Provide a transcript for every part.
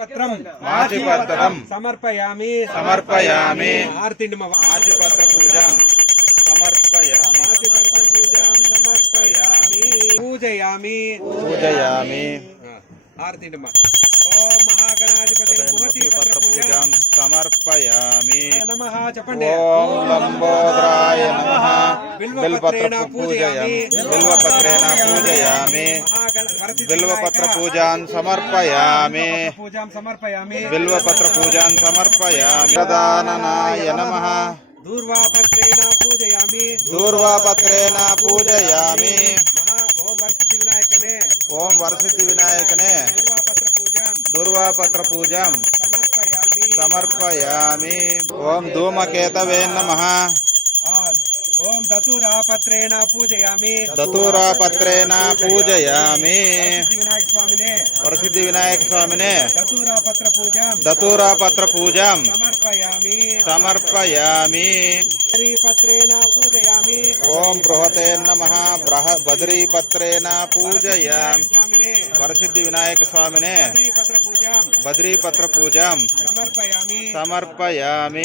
పత్రం. మాచిపత్రం. సమర్పయామి. సమర్పయామి. ఆర్తిండి మా మాచిపత్ర పూజాం. సమర్పయామి. మాచిపత్ర పూజాం సమర్పయామి. పూజయామి. పూజయామి. आरती ओम महागणाधिपते मुहति पत्र लंबोदराय नमः बिल्वपत्रेण पूजयामि। बिल्वपत्रेण पूजयामि। बिल्वपत्र पूजां समर्पयामि। पूजां समर्पयामि। बिल्वपत्र पूजां समर्पयामि। प्रदाननाय नमः। दूर्वापत्रेण पूजयामि। दूर्वापत्रेण पूजयामि। ओम वरसी विनायक ने दुर्वापत्र पूजा समर्पयामी। ओम धूमकेतवे नमः। ओम धतुरापत्रेण पूजयामि। धतुरापत्रेण पूजयामि। विनायक स्वामिने प्रसिद्धि विनायक स्वामिने धतुरापत्र पूजां धतुरापत्र पूजां समर्पयामि। समर्पयामि। बद्रीपत्रेण पूजयामि। ओम बृहते बृह बद्रीपत्रेण पूजयामि। प्रसिद्धि विनायक स्वामिने बद्रीपत्र पूजां समर्पयामि। समर्पयामि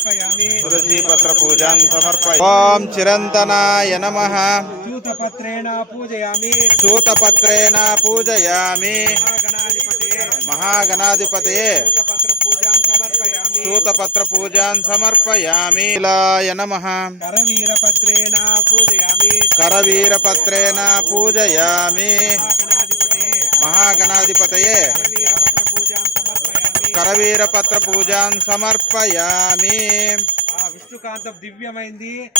తులసీపత్రేణ పూజయామి సిద్ధి వినాయక స్వామినే వరసిద్ధి వినాయక స్వామినే తులసి పత్ర పూజాం సమర్పయామి తులసీపత్ర పూజాన్ సమర్పయ ఓం చిరంతనాయ నమ చూతపత్రేణ పూజయామి చూతపత్రేణ పూజయామి కరవీరపత్ర పూజాన్ సమర్పయామి విష్ణుకాంతం దివ్యమైంది.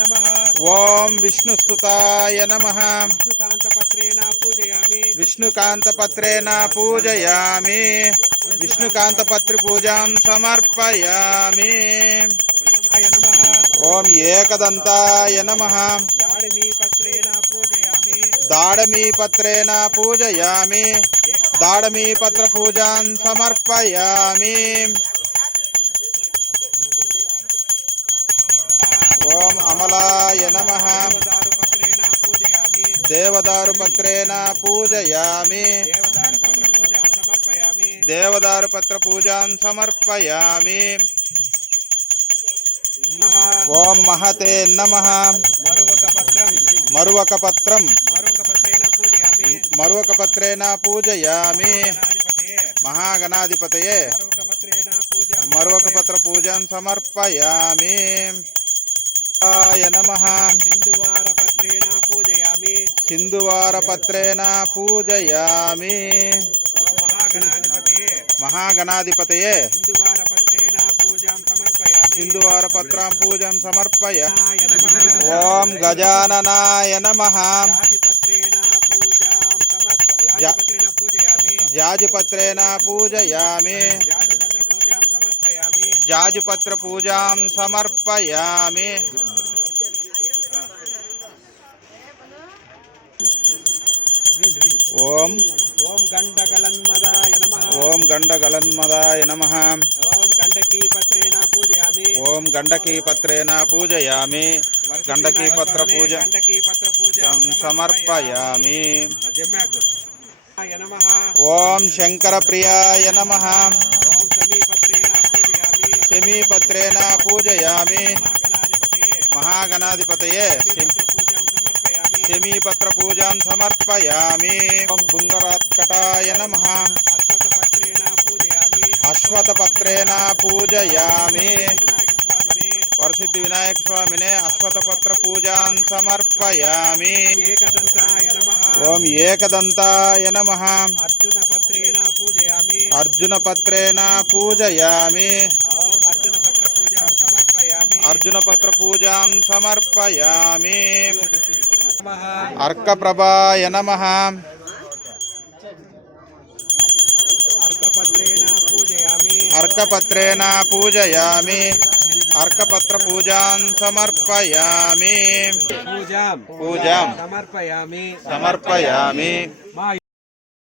నమః. ఓం విష్ణుస్తుతాయ నమ. విష్ణుకాంత పత్రేణ పూజయామి. విష్ణుకాంతపత్రేణ పూజయామి. విష్ణుకాంతపత్రి పూజాం సమర్పయామి నమః. ఓం ఏకదంతాయ నమ. దాడిమి పత్రేణ పూజయామి. దాడమీ పత్ర పూజాన్ సమర్పయామి. ఓం అమలాయ నమ. దేవదారు పత్రేణ పూజయామి. దేవదారు పత్ర పూజాన్ సమర్పయామి. ఓం మహతే నమ. మరువక పత్రం మరొక మరువక పత్రేణ పూజయామి. మహాగణాధిపతయే. మరొక పత్రేణ పూజ పత్ర పూజాన్ సమర్పయామి నమ. సింధువార పత్రేణ పూజయామి. మహాగణాధిపతయే. సింధువార పత్రం పూజం సమర్పయ ఓం గజాననాయ నమ. जाजपत्रेण पूजयामि। जाजपत्रपूजां समर्पयामि। ओम। ओम गंडगलन्मदाय नमः। ओम गंडगलन्मदाय नमः। ओम गंडकी पत्रेण पूजयामि। ओम गंडकी पत्र पूजा गंडकी पूजा समर्पयामि। ओम शंकर प्रियाय नम शमीपत्रेण पूजयामी। महागणाधिपत। शमीपत्र पूजा समर्पयामी। ओम भुंगरात्कटाय नम। अश्वतपत्रेण पूजयामी। వరసిద్ధి వినాయక స్వామినే అశ్వతపత్ర పూజాన్ సమర్పయామి. ఓం ఏకదంతాయ నమ. అర్జున పత్రేణ పూజయామి. అర్జున పత్ర పూజాం సమర్పయామి. అర్కప్రభాయ నమ. अर्कपत्रेण पूजयामि। अर्कपत्र पूजां समर्पयामि। पूजां पूजां समर्पयामि। समर्पयामि।